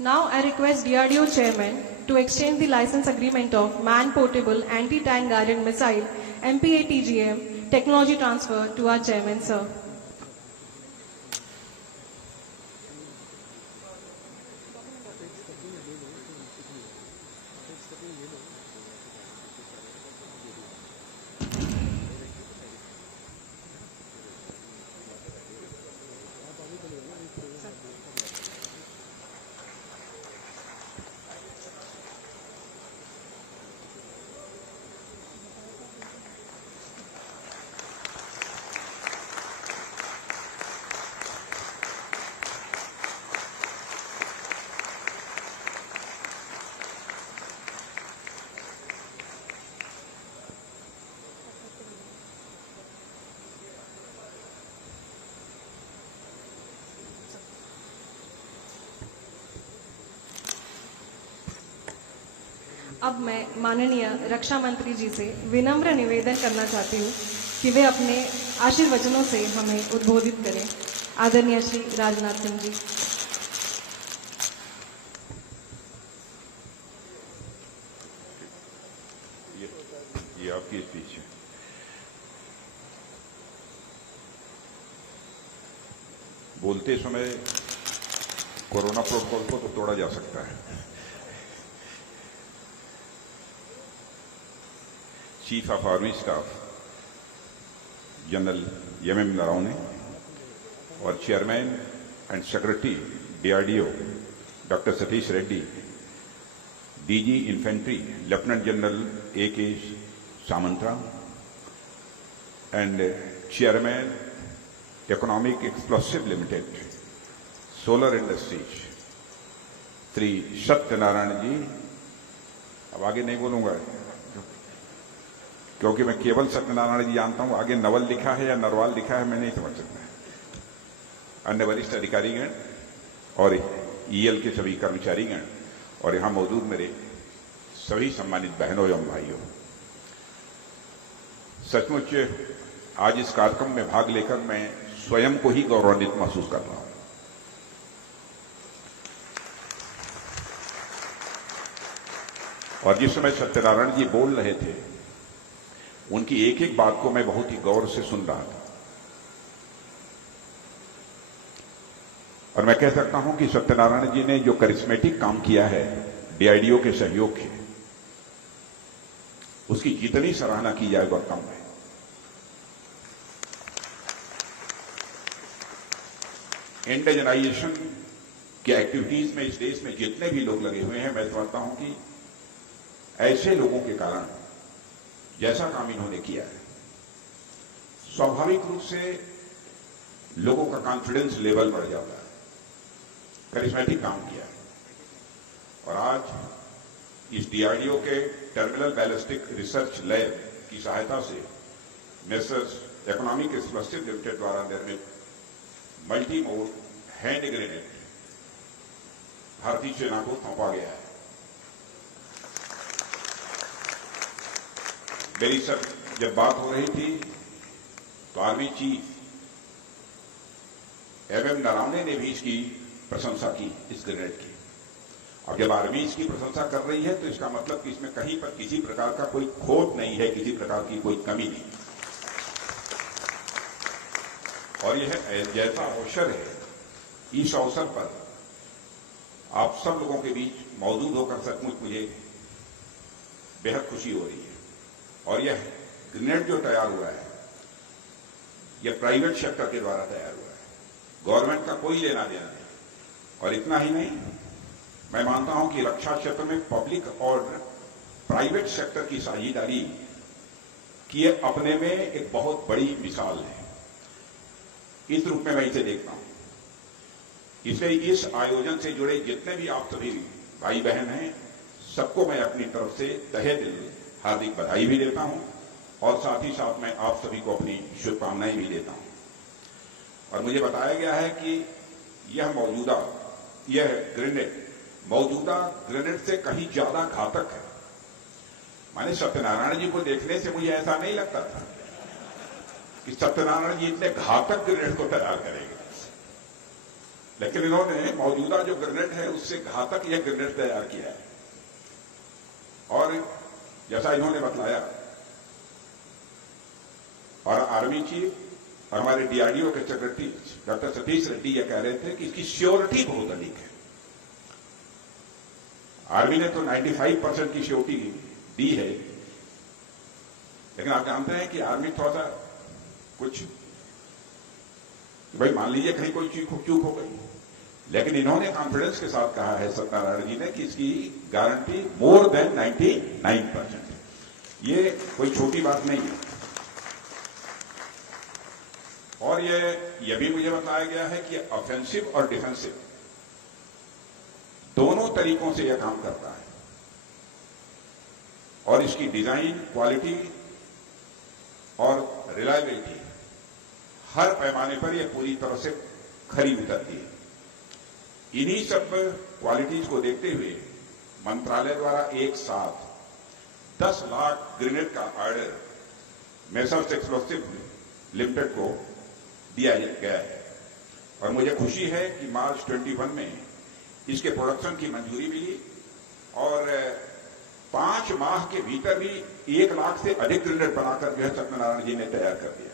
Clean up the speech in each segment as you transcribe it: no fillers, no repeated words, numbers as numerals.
Now I request DRDO Chairman to exchange the license agreement of Man-Portable Anti-Tank Guided Missile MPA-TGM technology transfer to our Chairman, sir. अब मैं माननीय रक्षा मंत्री जी से विनम्र निवेदन करना चाहती हूँ कि वे अपने आशीर्वचनों से हमें उद्बोधित करें। आदरणीय श्री राजनाथ सिंह जी। ये आपकी स्पीच है। बोलते समय कोरोना प्रोटोकॉल को तो तोड़ा जा सकता है। Chief of army staff general M Naravane और chairman and secretary DRDO doctor Satish Reddy, DG infantry lieutenant general A K. Samantrao and chairman Economic Explosive Limited Solar Industries Shri Satyanarayana ji. अब आगे नहीं बोलूंगा क्योंकि मैं केवल सत्यनारायण जी जानता हूं, आगे नवल लिखा है या नरवाल लिखा है मैं नहीं समझ सकता। अन्य वरिष्ठ अधिकारीगण और ईएल के सभी कर्मचारीगण और यहां मौजूद मेरे सभी सम्मानित बहनों एवं भाइयों, सचमुच आज इस कार्यक्रम में भाग लेकर मैं स्वयं को ही गौरवान्वित महसूस कर रहा हूं। और जिस समय सत्यनारायण जी बोल रहे थे उनकी एक एक बात को मैं बहुत ही गौर से सुन रहा था और मैं कह सकता हूं कि सत्यनारायण जी ने जो करिश्मेटिक काम किया है डीआरडीओ के सहयोग से, उसकी जितनी सराहना की जाए वह कम है। इंडिजनाइजेशन की एक्टिविटीज में इस देश में जितने भी लोग लगे हुए हैं, मैं समझता हूं कि ऐसे लोगों के कारण जैसा काम इन्होंने किया है, स्वाभाविक रूप से लोगों का कॉन्फिडेंस लेवल बढ़ जाता है। करिश्मेटिक काम किया है और आज इस डीआरडीओ के टर्मिनल बैलिस्टिक रिसर्च लैब की सहायता से मेसर्स इकोनॉमिक एक्सप्लोसिव लिमिटेड द्वारा निर्मित मल्टी मोड हैंड ग्रेनेड भारतीय सेना को सौंपा गया है। मेरी सर जब बात हो रही थी तो आर्मी चीफ एम नरवणे ने भी इसकी प्रशंसा की, इस ग्रेनेड की। और जब आर्मी इसकी प्रशंसा कर रही है तो इसका मतलब कि इसमें कहीं पर किसी प्रकार का कोई खोट नहीं है, किसी प्रकार की कोई कमी नहीं। और यह जैसा अवसर है, इस अवसर पर आप सब लोगों के बीच मौजूद होकर सचमुच मुझे बेहद खुशी हो रही है। और यह ग्रेनेड जो तैयार हुआ है, यह प्राइवेट सेक्टर के द्वारा तैयार हुआ है, गवर्नमेंट का कोई लेना देना नहीं। और इतना ही नहीं, मैं मानता हूं कि रक्षा क्षेत्र में पब्लिक और प्राइवेट सेक्टर की साझेदारी की यह अपने में एक बहुत बड़ी मिसाल है। इस रूप में मैं इसे देखता हूं। इसलिए इस आयोजन से जुड़े जितने भी आप सभी भाई बहन हैं, सबको मैं अपनी तरफ से तहे दिल हार्दिक बधाई भी देता हूं और साथ ही साथ मैं आप सभी को अपनी शुभकामनाएं भी देता हूं। और मुझे बताया गया है कि यह ग्रेनेड मौजूदा ग्रेनेड से कहीं ज्यादा घातक है। माने सत्यनारायण जी को देखने से मुझे ऐसा नहीं लगता था कि सत्यनारायण जी इतने घातक ग्रेनेड को तैयार करेंगे, लेकिन इन्होंने मौजूदा जो ग्रेनेड है उससे घातक यह ग्रेनेड तैयार किया है। और जैसा इन्होंने बतलाया, और आर्मी चीफ और हमारे डीआरडीओ के सेक्रेटरी डॉक्टर सतीश रेड्डी ये कह रहे थे कि इसकी श्योरिटी बहुत अधिक है। आर्मी ने तो 95% की श्योरिटी दी है, लेकिन आप जानते हैं कि आर्मी थोड़ा सा कुछ भाई मान लीजिए कहीं कोई चूक हो गई, लेकिन इन्होंने कॉन्फिडेंस के साथ कहा है सत्यनारायण जी ने कि इसकी गारंटी मोर देन 99% है। ये कोई छोटी बात नहीं है। और ये भी मुझे बताया गया है कि ऑफेंसिव और डिफेंसिव दोनों तरीकों से यह काम करता है और इसकी डिजाइन, क्वालिटी और रिलायबिलिटी हर पैमाने पर यह पूरी तरह से खरी उतरती है। इन्हीं सब क्वालिटीज को देखते हुए मंत्रालय द्वारा एक साथ 10 लाख ग्रेनेड का ऑर्डर मेसर्स एक्सप्लोसिव लिमिटेड को दिया गया है। और मुझे खुशी है कि मार्च 21 में इसके प्रोडक्शन की मंजूरी मिली और 5 माह के भीतर भी 1 लाख से अधिक ग्रेनेड बनाकर जो है सत्यनारायण जी ने तैयार कर दिया।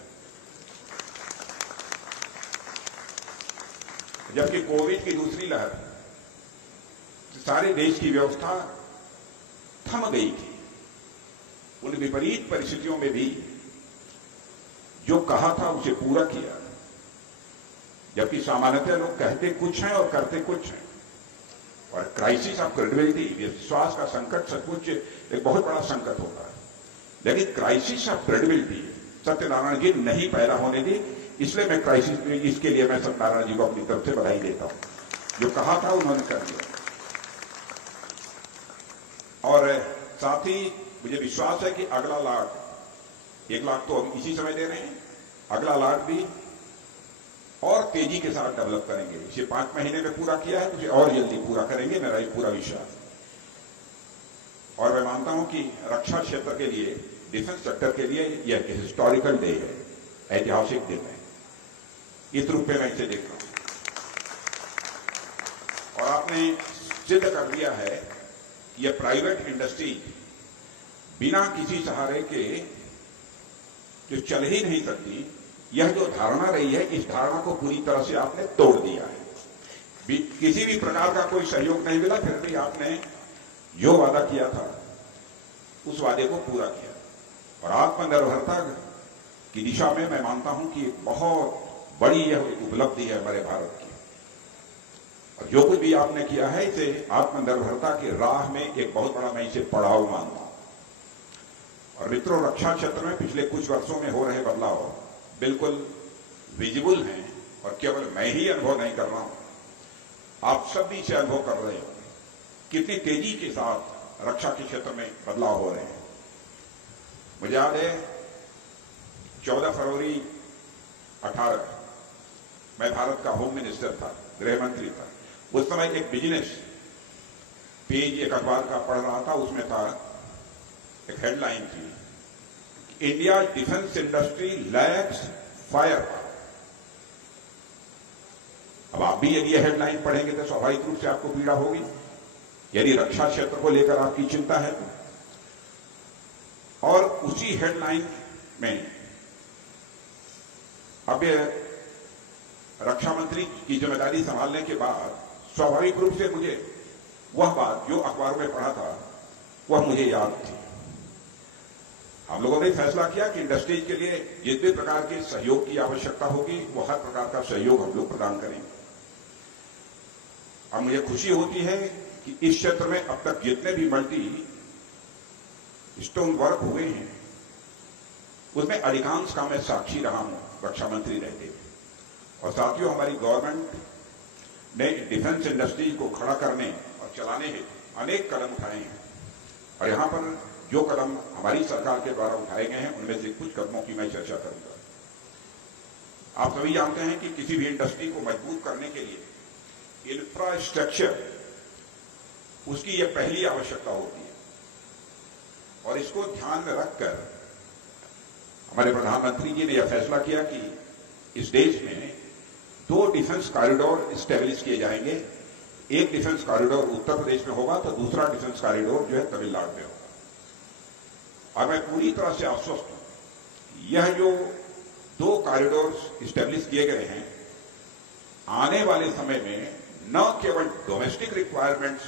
जबकि कोविड की दूसरी लहर सारे देश की व्यवस्था थम गई थी, उन विपरीत परिस्थितियों में भी जो कहा था उसे पूरा किया। जबकि सामान्यतः लोग कहते कुछ हैं और करते कुछ हैं। और क्राइसिस ऑफ क्रेडिबिलिटी, विश्वास का संकट सचमुच एक बहुत बड़ा संकट होता है, लेकिन क्राइसिस ऑफ क्रेडिबिलिटी सत्यनारायण जी नहीं पैदा होने दी। इसलिए मैं इसके लिए मैं सत्यनारायण जी को अपनी तरफ से बधाई देता हूं। जो कहा था उन्होंने कर दिया। और साथ ही मुझे विश्वास है कि अगला लाट, 1 लाख तो अब इसी समय दे रहे हैं, अगला लाट भी और तेजी के साथ डेवलप करेंगे। इसे 5 महीने में पूरा किया है, उसे और जल्दी पूरा करेंगे, मेरा ये पूरा विश्वास। और मैं मानता हूं कि रक्षा क्षेत्र के लिए, डिफेंस सेक्टर के लिए यह एक हिस्टोरिकल डे है, ऐतिहासिक दिन है। इस रूप में मैं इसे देख रहा हूं। और आपने सिद्ध कर दिया है कि यह प्राइवेट इंडस्ट्री बिना किसी सहारे के जो चल ही नहीं सकती, यह जो धारणा रही है, इस धारणा को पूरी तरह से आपने तोड़ दिया है। किसी भी प्रकार का कोई सहयोग नहीं मिला, फिर भी आपने जो वादा किया था उस वादे को पूरा किया। और आत्मनिर्भरता की दिशा में मैं मानता हूं कि बहुत बड़ी यह उपलब्धि है हमारे भारत की। और जो कुछ भी आपने किया है, इसे आत्मनिर्भरता की राह में एक बहुत बड़ा, मैं इसे पड़ाव मानता हूं। और मित्रों, रक्षा क्षेत्र में पिछले कुछ वर्षों में हो रहे बदलाव बिल्कुल विजिबल हैं और केवल मैं ही अनुभव नहीं कर रहा हूं, आप सब भी इसे अनुभव कर रहे हो। कितनी तेजी के साथ रक्षा के क्षेत्र में बदलाव हो रहे हैं। मुझे याद है 14 फरवरी 18 मैं भारत का होम मिनिस्टर था, गृह मंत्री था। उस समय एक बिजनेस पेज एक अखबार का पढ़ रहा था, उसमें था, एक हेडलाइन थी, India defence industry lakhs fire power. अब आप भी यदि यह हेडलाइन पढ़ेंगे तो स्वाभाविक रूप से आपको पीड़ा होगी, यदि रक्षा क्षेत्र को लेकर आपकी चिंता है। और उसी हेडलाइन में अब रक्षा मंत्री की जिम्मेदारी संभालने के बाद स्वाभाविक रूप से मुझे वह बात जो अखबार में पढ़ा था वह मुझे याद थी। हम लोगों ने फैसला किया कि इंडस्ट्रीज के लिए जिस भी प्रकार के सहयोग की आवश्यकता होगी वो हर प्रकार का सहयोग हम लोग प्रदान करेंगे। अब मुझे खुशी होती है कि इस क्षेत्र में अब तक जितने भी मल्टी स्टोन वर्क हुए हैं उसमें अधिकांश का मैं साक्षी रहा हूं रक्षा मंत्री रहते हुए। और साथियों, हमारी गवर्नमेंट ने डिफेंस इंडस्ट्री को खड़ा करने और चलाने हेतु अनेक कदम उठाए हैं और यहां पर जो कदम हमारी सरकार के द्वारा उठाए गए हैं उनमें से कुछ कदमों की मैं चर्चा करूंगा। आप सभी जानते हैं कि किसी भी इंडस्ट्री को मजबूत करने के लिए इंफ्रास्ट्रक्चर उसकी यह पहली आवश्यकता होती है और इसको ध्यान में रखकर हमारे प्रधानमंत्री जी ने यह फैसला किया कि इस देश में 2 डिफेंस कॉरिडोर स्टैब्लिश किए जाएंगे। एक डिफेंस कॉरिडोर उत्तर प्रदेश में होगा तो दूसरा डिफेंस कॉरिडोर जो है तमिलनाडु में होगा। और मैं पूरी तरह से आश्वस्त हूं यह जो 2 कॉरिडोर स्टैब्लिश किए गए हैं आने वाले समय में न केवल डोमेस्टिक रिक्वायरमेंट्स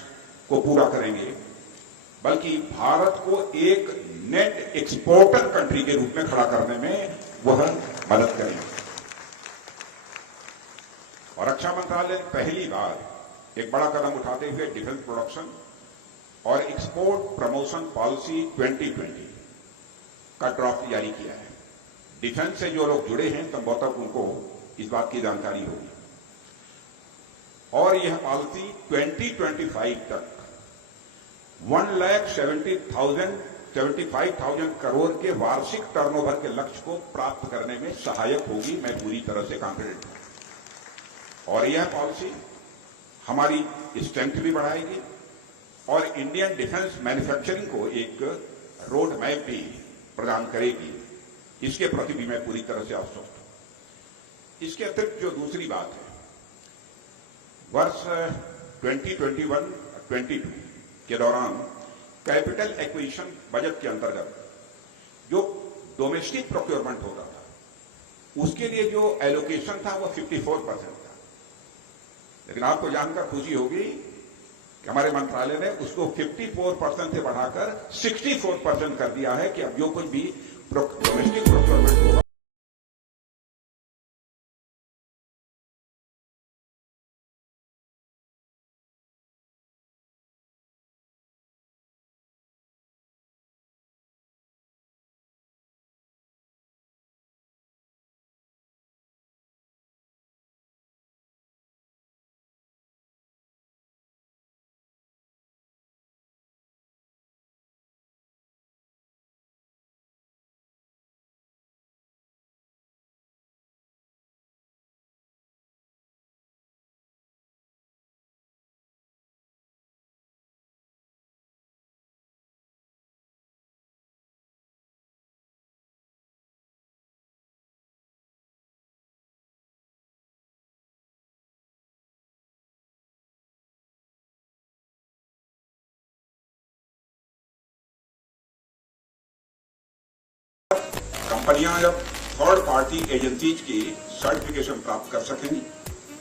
को पूरा करेंगे बल्कि भारत को एक नेट एक्सपोर्टर कंट्री के रूप में खड़ा करने में वह मदद करेंगे। और रक्षा मंत्रालय ने पहली बार एक बड़ा कदम उठाते हुए डिफेंस प्रोडक्शन और एक्सपोर्ट प्रमोशन पॉलिसी 2020 का ड्राफ्ट जारी किया है। डिफेंस से जो लोग जुड़े हैं संभवतः उनको इस बात की जानकारी होगी और यह पॉलिसी 2025 तक 1,75,000 करोड़ के वार्षिक टर्नओवर के लक्ष्य को प्राप्त करने में सहायक होगी। मैं पूरी तरह से कॉन्फिडेंट हूं और यह पॉलिसी हमारी स्ट्रेंथ भी बढ़ाएगी और इंडियन डिफेंस मैन्युफैक्चरिंग को एक रोड मैप भी प्रदान करेगी। इसके प्रति भी मैं पूरी तरह से आश्वस्त हूं। इसके अतिरिक्त जो दूसरी बात है, वर्ष 2021-22 के दौरान कैपिटल एक्विजिशन बजट के अंतर्गत जो डोमेस्टिक प्रोक्योरमेंट होता था उसके लिए जो एलोकेशन था वो 54% था, लेकिन आपको जानकर खुशी होगी कि हमारे मंत्रालय ने उसको 54% से बढ़ाकर 64% कर दिया है कि अब जो कुछ भी डोमेस्टिक प्रोक्योरमेंट होगा कंपनियां जब थर्ड पार्टी एजेंसीज की सर्टिफिकेशन प्राप्त कर सकेंगी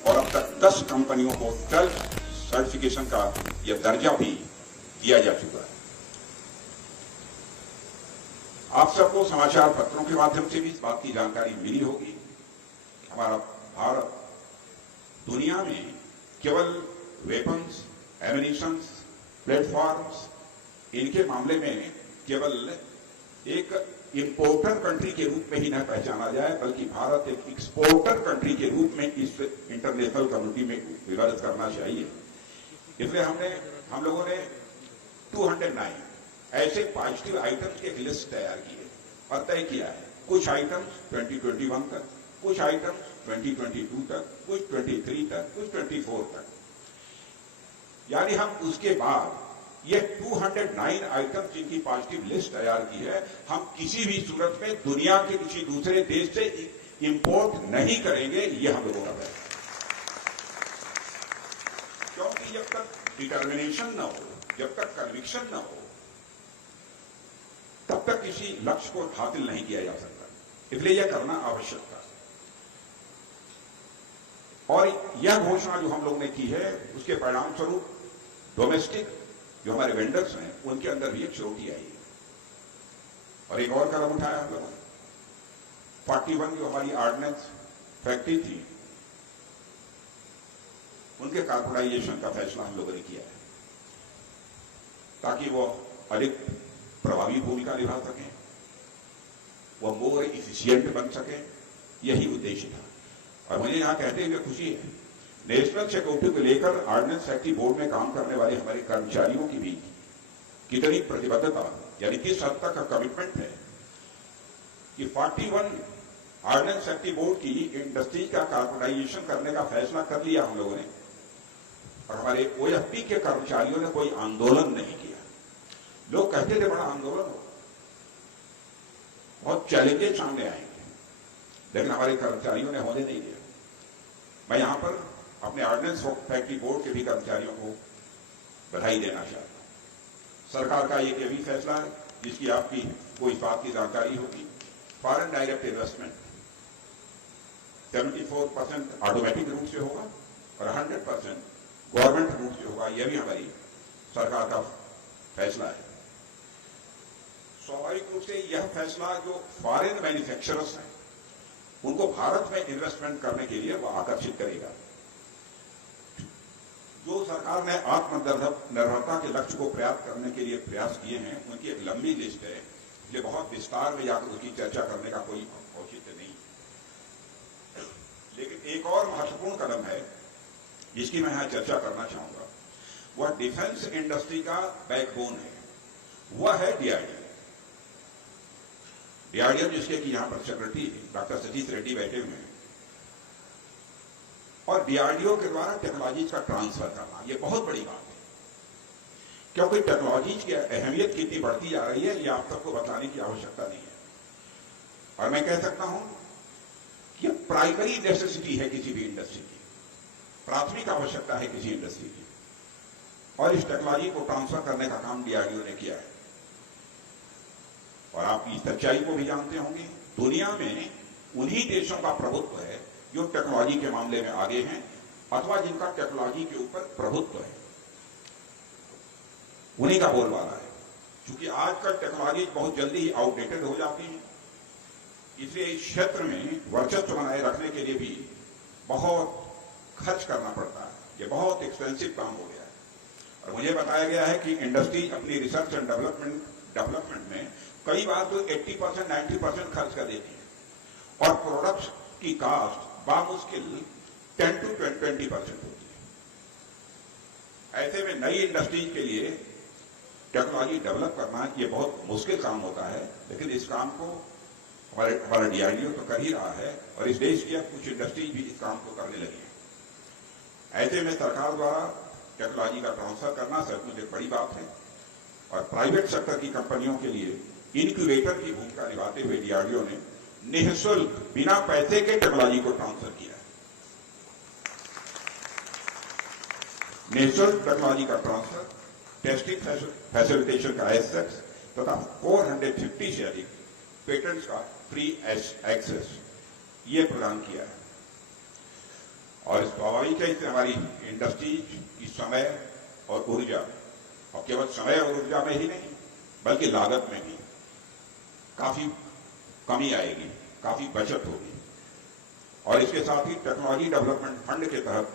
और अब तक 10 कंपनियों को सेल्फ सर्टिफिकेशन का यह दर्जा भी दिया जा चुका है। आप सबको समाचार पत्रों के माध्यम से भी इस बात की जानकारी मिली होगी। हमारा भारत दुनिया में केवल वेपन्स, एमिनिशंस, प्लेटफॉर्म्स इनके मामले में केवल एक इंपोर्टर कंट्री के रूप में ही न पहचाना जाए बल्कि भारत एक एक्सपोर्टर कंट्री के रूप में इस इंटरनेशनल कम्युनिटी में विवादित करना चाहिए। इसलिए हम लोगों ने 209 ऐसे पॉजिटिव आइटम्स की एक लिस्ट तैयार की है और तय किया है। कुछ आइटम्स 2021 तक, कुछ आइटम्स 2022 तक, कुछ 23 तक, कुछ 24 तक, यानी हम उसके बाद ये 209 आइटम्स जिनकी पॉजिटिव लिस्ट तैयार की है हम किसी भी सूरत में दुनिया के किसी दूसरे देश से इंपोर्ट नहीं करेंगे। ये हम लोगों का है, क्योंकि जब तक डिटर्मिनेशन न हो, जब तक कन्विक्शन न हो, तब तक किसी लक्ष्य को हासिल नहीं किया जा सकता। इसलिए यह करना आवश्यक था और यह घोषणा जो हम लोग ने की है उसके परिणाम स्वरूप डोमेस्टिक जो हमारे वेंडर्स हैं उनके अंदर भी एक चुनौती आई है और एक और कदम उठाया हम लोगों ने। 41 जो हमारी ऑर्डिनेंस फैक्ट्री थी उनके कॉर्पोरेटाइजेशन का फैसला हम लोगों ने किया है ताकि वो अधिक प्रभावी भूमिका निभा सकें, वो मोर इफिशिएंट बन सके। यही उद्देश्य था और मुझे यहां कहते हुए खुशी है नेशनल सिक्योरिटी को लेकर ऑर्डिनेंस सेफ्टी बोर्ड में काम करने वाले हमारे कर्मचारियों की भी कितनी प्रतिबद्धता, यानी किस हद तक का कमिटमेंट है कि 41 ऑर्डिनेंस सेफ्टी बोर्ड की इंडस्ट्री का कार्पोरेटाइजेशन करने का फैसला कर लिया हम लोगों ने, और हमारे ओएफपी के कर्मचारियों ने कोई आंदोलन नहीं किया। लोग कहते थे बड़ा आंदोलन हो, बहुत चैलेंजेस सामने आएंगे, लेकिन हमारे कर्मचारियों ने होने नहीं दिया। मैं यहां पर अपने ऑर्डिनेंस फैक्ट्री बोर्ड के भी कर्मचारियों को बधाई देना चाहता हूं। सरकार का एक ये भी फैसला है जिसकी आपकी कोई बात की जानकारी होगी, फॉरेन डायरेक्ट इन्वेस्टमेंट 74% ऑटोमेटिक रूप से होगा और 100% गवर्नमेंट रूप से होगा। यह भी हमारी सरकार का फैसला है। स्वाभाविक रूप से यह फैसला जो फॉरेन मैन्युफैक्चरर्स हैं उनको भारत में इन्वेस्टमेंट करने के लिए वह आकर्षित करेगा। जो सरकार ने आत्मनिर्भरता के लक्ष्य को प्राप्त करने के लिए प्रयास किए हैं उनकी एक लंबी लिस्ट है, इसलिए बहुत विस्तार में जाकर उसकी चर्चा करने का कोई औचित्य नहीं। लेकिन एक और महत्वपूर्ण कदम है जिसकी मैं यहां चर्चा करना चाहूंगा, वह डिफेंस इंडस्ट्री का बैकबोन है, वह है डीआरडीओ। डीआरडीओ जिसके कि यहां पर सेक्रेटरी डॉक्टर सतीश रेड्डी बैठे हुए हैं, और डीआरडीओ के द्वारा टेक्नोलॉजी का ट्रांसफर करना यह बहुत बड़ी बात है, क्योंकि टेक्नोलॉजी की अहमियत कितनी बढ़ती जा रही है यह आप सबको बताने की आवश्यकता नहीं है। और मैं कह सकता हूं कि यह प्राइमरी नेसेसिटी है किसी भी इंडस्ट्री की, प्राथमिक आवश्यकता है किसी इंडस्ट्री की, और इस टेक्नोलॉजी को ट्रांसफर करने का काम डीआरडीओ ने किया है। और आप इस सच्चाई को भी जानते होंगे, दुनिया में उन्हीं देशों का प्रभुत्व है जो टेक्नोलॉजी के मामले में आगे हैं अथवा जिनका टेक्नोलॉजी के ऊपर प्रभुत्व है, उन्हीं का बोलबाला है। क्योंकि आजकल टेक्नोलॉजी बहुत जल्दी ही आउटडेटेड हो जाती है, इसलिए इस क्षेत्र में वर्चस्व बनाए रखने के लिए भी बहुत खर्च करना पड़ता है। यह बहुत एक्सपेंसिव काम हो गया है। और मुझे बताया गया है कि इंडस्ट्री अपनी रिसर्च एंड डेवलपमेंट में कई बार तो 80% 90% खर्च कर देती है, और प्रोडक्ट्स की कास्ट बामुश्किल 10 to 20% होती है। ऐसे में नई इंडस्ट्रीज के लिए टेक्नोलॉजी डेवलप करना ये बहुत मुश्किल काम होता है, लेकिन इस काम को हमारा डीआरडीओ तो कर ही रहा है, और इस देश की अब कुछ इंडस्ट्रीज भी इस काम को करने लगी है। ऐसे में सरकार द्वारा टेक्नोलॉजी का ट्रांसफर करना सचमुच एक बड़ी बात है, और प्राइवेट सेक्टर की कंपनियों के लिए इनक्यूबेटर की भूमिका निभाते हुए डीआरडीओ ने निःशुल्क बिना पैसे के टेक्नोलॉजी को ट्रांसफर किया है। निःशुल्क टेक्नोलॉजी का ट्रांसफर, टेस्टिंग फैसिलिटेशन का एक्सेस तथा 450 से अधिक पेटेंट्स का फ्री एक्सेस ये प्रदान किया है। और स्वाभाविक है इससे हमारी इंडस्ट्री की समय और ऊर्जा, और केवल समय और ऊर्जा में ही नहीं बल्कि लागत में भी काफी कमी आएगी, काफी बचत होगी। और इसके साथ ही टेक्नोलॉजी डेवलपमेंट फंड के तहत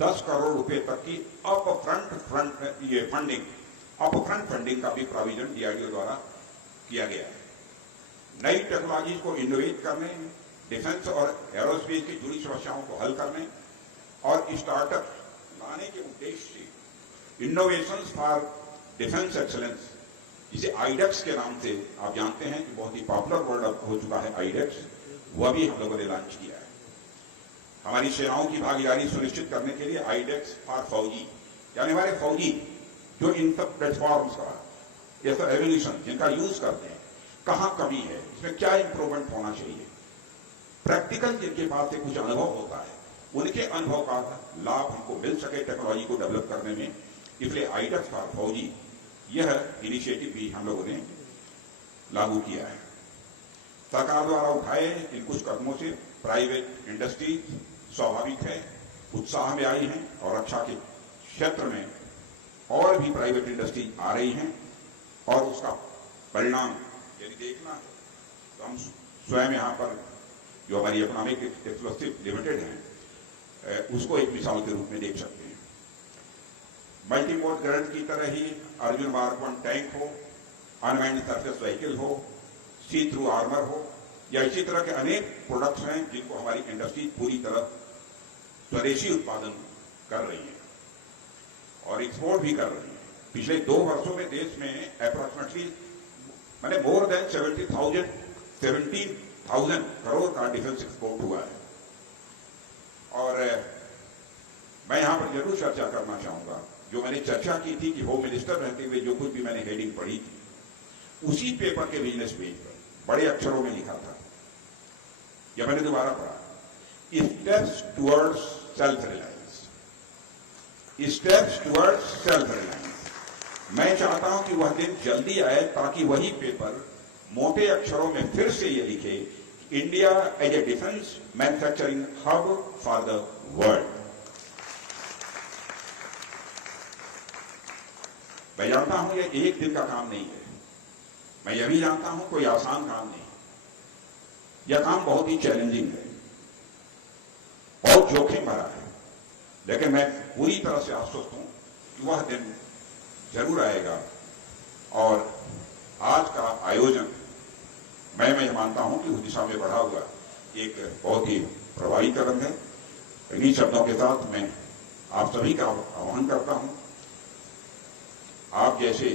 10 करोड़ रुपए तक की अपफ्रंट फंडिंग का भी प्रोविजन डीआरडीओ द्वारा किया गया है। नई टेक्नोलॉजी को इनोवेट करने, डिफेंस और एरोस्पेस की जुड़ी समस्याओं को हल करने और स्टार्टअप लाने के उद्देश्य से इनोवेशंस फॉर डिफेंस एक्सलेंस, जिसे आईडेक्स के नाम से आप जानते हैं कि बहुत ही पॉपुलर वर्ड अब हो चुका है आईडेक्स, वह भी हम लोगों ने लॉन्च किया है। हमारी सेनाओं की भागीदारी सुनिश्चित करने के लिए आईडेक्स फॉर फौजी, यानी हमारे फौजी जो इन सब प्लेटफॉर्म्स का ऐसा एवोल्यूशन जिनका यूज करते हैं, कहां कमी है, इसमें क्या इंप्रूवमेंट होना चाहिए, प्रैक्टिकल जिनके पास से कुछ अनुभव होता है उनके अनुभव का लाभ हमको मिल सके टेक्नोलॉजी को डेवलप करने में, इसलिए आईडेक्स फॉर फौजी यह इनिशिएटिव भी हम लोगों ने लागू किया है। सरकार द्वारा उठाए इन कुछ कदमों से प्राइवेट इंडस्ट्री स्वाभाविक है उत्साह में आई हैं, और रक्षा के क्षेत्र में और भी प्राइवेट इंडस्ट्री आ रही हैं, और उसका परिणाम यदि देखना है तो हम स्वयं यहां पर जो हमारी इकोनॉमिक एक्सप्लोसिव लिमिटेड है उसको एक मिसाल के रूप में देख सकते हैं। मल्टीमोड गन की तरह ही अर्जुन मार्क 1 टैंक हो, अनमैन्ड सरफेस व्हीकल हो, सी थ्रू आर्मर हो, या इसी तरह के अनेक प्रोडक्ट्स हैं जिनको हमारी इंडस्ट्री पूरी तरह स्वदेशी उत्पादन कर रही हैं और एक्सपोर्ट भी कर रही हैं। पिछले 2 वर्षों में देश में अप्रोक्सीमेटली मैंने मोर देन 17,000 करोड़ का डिफेंस एक्सपोर्ट हुआ है। और मैं यहां पर जरूर चर्चा करना चाहूंगा, जो मैंने चर्चा की थी कि होम मिनिस्टर रहते हुए जो कुछ भी मैंने हेडिंग पढ़ी थी, उसी पेपर के बिजनेस पेज पर बड़े अक्षरों में लिखा था, या मैंने दोबारा पढ़ा, steps towards self reliance, steps towards self reliance. मैं चाहता हूं कि वह दिन जल्दी आए ताकि वही पेपर मोटे अक्षरों में फिर से ये लिखे, India as a defence manufacturing hub for the world. मैं जानता हूं ये एक दिन का काम नहीं है, मैं यह भी जानता हूं कोई आसान काम नहीं, यह काम बहुत ही चैलेंजिंग है, बहुत जोखिम भरा है, लेकिन मैं पूरी तरह से आश्वस्त हूं कि वह दिन जरूर आएगा। और आज का आयोजन मैं मानता हूं कि उस दिशा में बढ़ा हुआ एक बहुत ही प्रभावी कदम है। इन्हीं शब्दों के साथ मैं आप सभी का आह्वान करता हूं, आप जैसे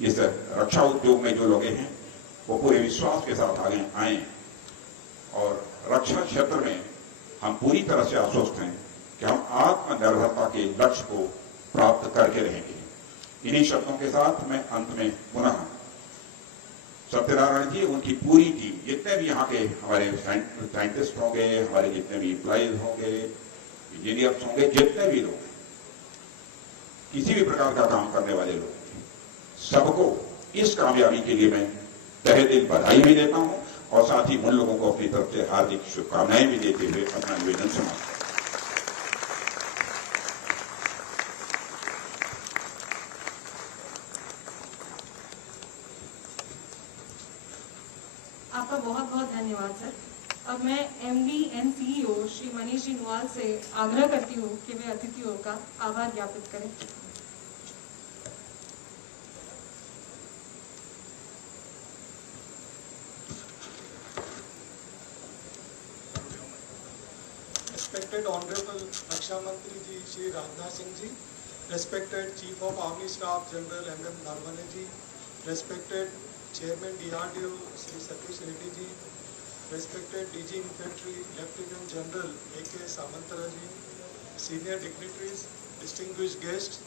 इस रक्षा उद्योग में जो लोग हैं वो पूरे विश्वास के साथ आगे आए और रक्षा क्षेत्र में हम पूरी तरह से आश्वस्त हैं कि हम आत्मनिर्भरता के लक्ष्य को प्राप्त करके रहेंगे। इन्हीं शब्दों के साथ मैं अंत में पुनः सत्यनारायण जी, उनकी पूरी टीम, जितने भी यहाँ के हमारे साइंटिस्ट होंगे, हमारे जितने भी एम्प्लॉइज होंगे, इंजीनियर्स होंगे, जितने भी लोग किसी भी प्रकार का काम करने वाले लोग, सबको इस कामयाबी के लिए मैं तहे दिल बधाई भी देता हूं और साथ ही उन लोगों को अपनी तरफ से हार्दिक शुभकामनाएं भी देते हुए अपना निवेदन समाप्त करता हूं। आपका बहुत बहुत धन्यवाद सर। अब मैं MD and CEO Shri Manish ji Nuwal से आग्रह करती हूँ कि वे अतिथियों का आभार ज्ञापित करें। Respected Honorable Raksha Mantri Ji Shri Rajnath Singh Ji, respected Chief of Army Staff General M.M. Narawane Ji, respected Chairman DRDO Shri Satish Reddy Ji, respected DG Infantry Lieutenant General A.K. Samantara Ji, senior dignitaries, distinguished guests,